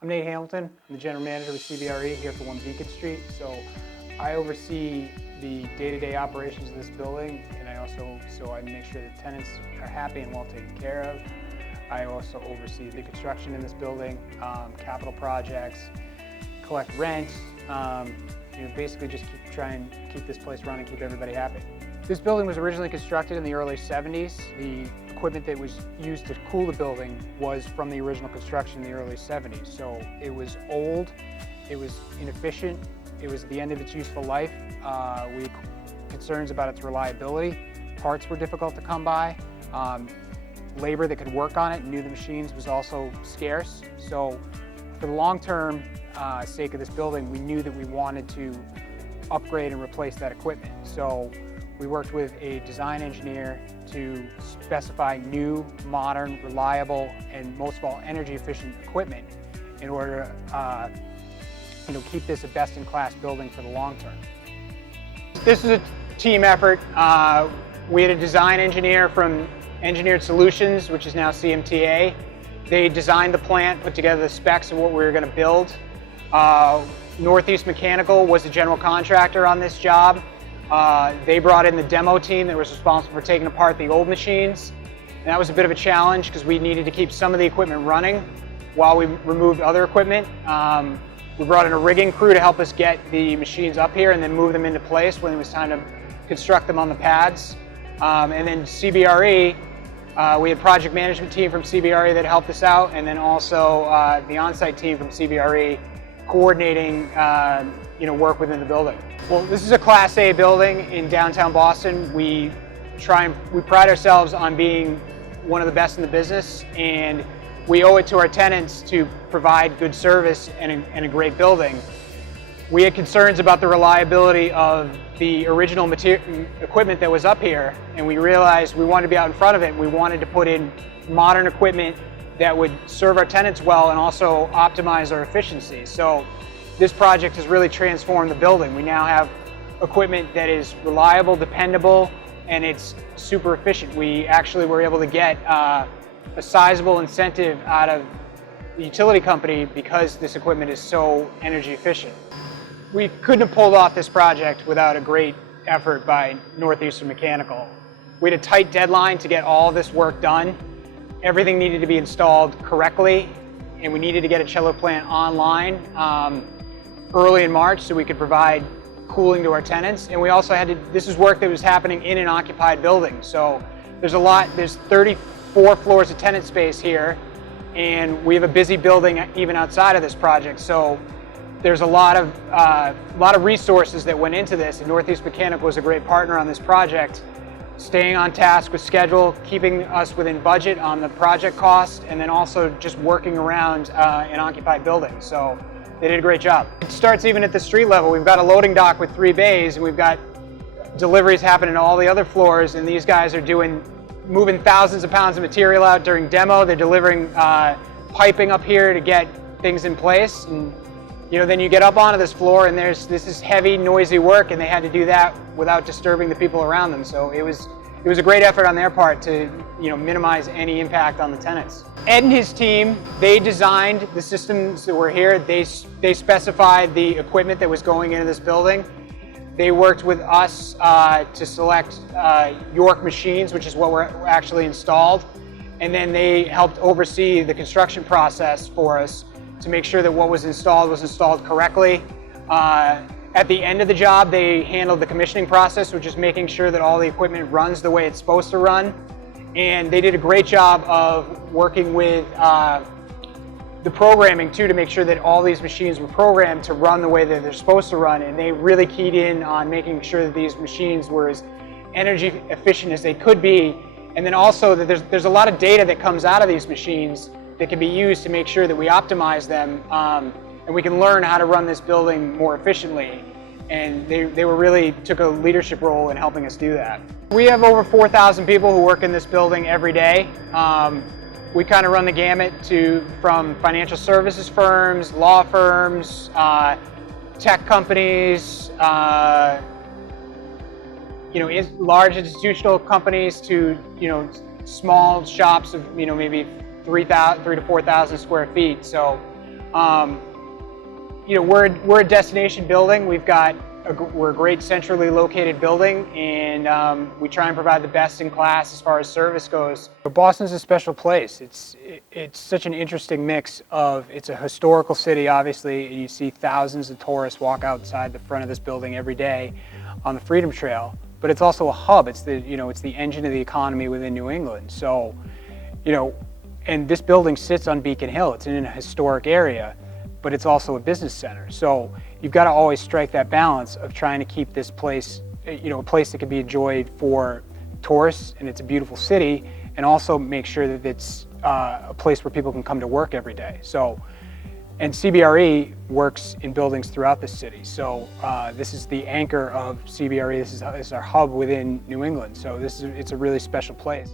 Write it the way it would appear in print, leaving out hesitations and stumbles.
I'm Nate Hamilton. I'm the general manager with CBRE here for 1 Beacon Street. So I oversee the day-to-day operations of this building, and I make sure that tenants are happy and well taken care of. I also oversee the construction in this building, capital projects, collect rent, basically just try and keep this place running, keep everybody happy. This building was originally constructed in the early 70s. The equipment that was used to cool the building was from the original construction in the early 70s. So it was old, it was inefficient, it was at the end of its useful life. We had concerns about its reliability. Parts were difficult to come by. Labor that could work on it and knew the machines was also scarce. So for the long-term sake of this building, we knew that we wanted to upgrade and replace that equipment. So we worked with a design engineer to specify new, modern, reliable, and most of all, energy-efficient equipment in order to keep this a best-in-class building for the long term. This is a team effort. We had a design engineer from Engineered Solutions, which is now CMTA. They designed the plant, put together the specs of what we were going to build. Northeast Mechanical was the general contractor on this job. They brought in the demo team that was responsible for taking apart the old machines. And that was a bit of a challenge because we needed to keep some of the equipment running while we removed other equipment. We brought in a rigging crew to help us get the machines up here and then move them into place when it was time to construct them on the pads. And then CBRE, we had a project management team from CBRE that helped us out, and then also the on-site team from CBRE coordinating work within the building. Well, this is a Class A building in downtown Boston. We pride ourselves on being one of the best in the business, and we owe it to our tenants to provide good service and a great building. We had concerns about the reliability of the original equipment that was up here, and we realized we wanted to be out in front of it, and we wanted to put in modern equipment that would serve our tenants well and also optimize our efficiency. So this project has really transformed the building. We now have equipment that is reliable, dependable, and it's super efficient. We actually were able to get a sizable incentive out of the utility company because this equipment is so energy efficient. We couldn't have pulled off this project without a great effort by Northeastern Mechanical. We had a tight deadline to get all this work done. Everything needed to be installed correctly, and we needed to get a chiller plant online early in March so we could provide cooling to our tenants. And we also had to, this is work that was happening in an occupied building. So there's 34 floors of tenant space here, and we have a busy building even outside of this project. So there's a lot of resources that went into this, and Northeast Mechanical was a great partner on this project, staying on task with schedule, keeping us within budget on the project cost, and then also just working around an occupied building. So they did a great job. It starts even at the street level. We've got a loading dock with 3 bays, and we've got deliveries happening to all the other floors, and these guys are moving thousands of pounds of material out during demo. They're delivering piping up here to get things in place. And then you get up onto this floor, and this is heavy, noisy work, and they had to do that without disturbing the people around them. So it was a great effort on their part to minimize any impact on the tenants. Ed and his team, they designed the systems that were here. They specified the equipment that was going into this building. They worked with us to select York machines, which is what were actually installed, and then they helped oversee the construction process for us to make sure that what was installed correctly. At the end of the job, they handled the commissioning process, which is making sure that all the equipment runs the way it's supposed to run. And they did a great job of working with the programming too, to make sure that all these machines were programmed to run the way that they're supposed to run. And they really keyed in on making sure that these machines were as energy efficient as they could be. And then also that there's a lot of data that comes out of these machines that can be used to make sure that we optimize them, and we can learn how to run this building more efficiently. And they really took a leadership role in helping us do that. We have over 4,000 people who work in this building every day. We kind of run the gamut from financial services firms, law firms, tech companies, large institutional companies to small shops of maybe 3,000 to 4,000 square feet. So You know, we're a destination building. We're a great centrally located building, and we try and provide the best in class as far as service goes. But Boston's a special place. It's such an interesting mix of, it's a historical city, obviously, and you see thousands of tourists walk outside the front of this building every day on the Freedom Trail. But it's also a hub. It's the engine of the economy within New England. So, you know, and this building sits on Beacon Hill. It's in a historic area, but it's also a business center. So you've got to always strike that balance of trying to keep this place, you know, a place that can be enjoyed for tourists, and it's a beautiful city, and also make sure that it's a place where people can come to work every day. So, and CBRE works in buildings throughout the city. So this is the anchor of CBRE. This is our hub within New England. So it's a really special place.